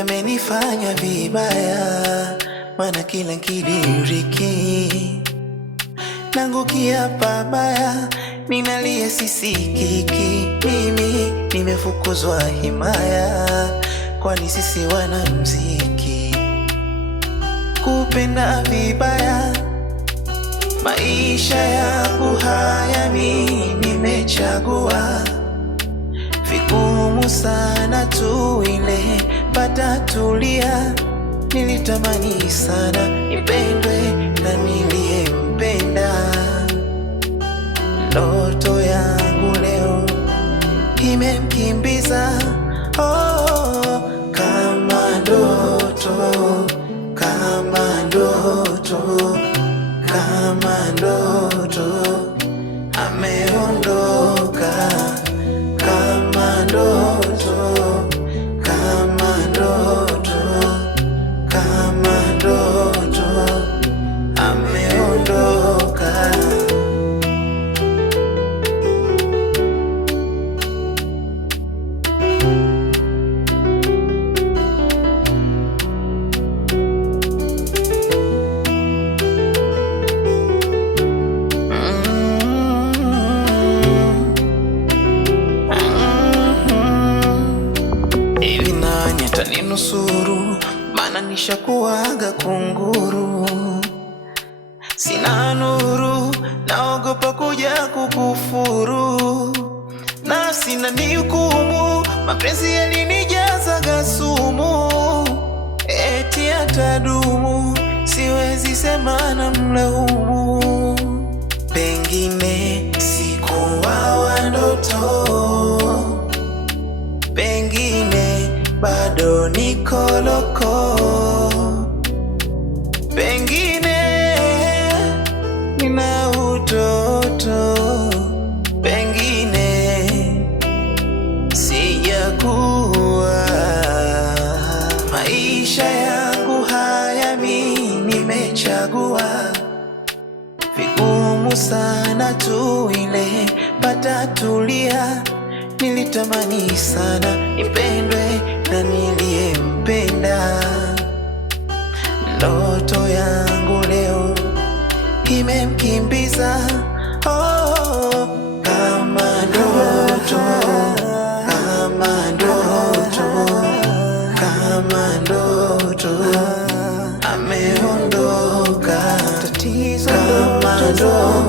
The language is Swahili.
yamenifanya vibaya, mana kila nkidiriki nangukia pabaya, ninalia sisikiki. Mimi nimefukuzwa himaya, kwani sisi wanamuziki kupenda vibaya. Maisha yangu haya mimi nimechagua, vigumu sana tu ile patatulia. Nilitamani sana nipendwe na niliyempenda. Ndoto yangu leo imemkimbiza. Oh, kama ndoto, kama ndoto, kama ndoto ameondoka. Kama ndoto, kama ndoto, kama ndoto ameondoka. Ninusuru, mana nishakuwaga kunguru. Sina nuru, naogopa kuja kukufuru. Nafsi inanihukumu, mapenzi yalinijazaga sumu. Eti atadumu, siwezi sema na mlaumu. Pengine sikuwa wa ndoto, pengine bado niko loko, pengine nina utoto, pengine sijakuwa. Maisha yangu haya mimi nimechagua, vigumu sana tu ile patatulia. Nilitamani sana nipendwe na niliyempenda. Ndoto yangu leo imemkimbiza. Oh, kama ndoto, kama ndoto, kama ndoto ameondoka. Kama ndoto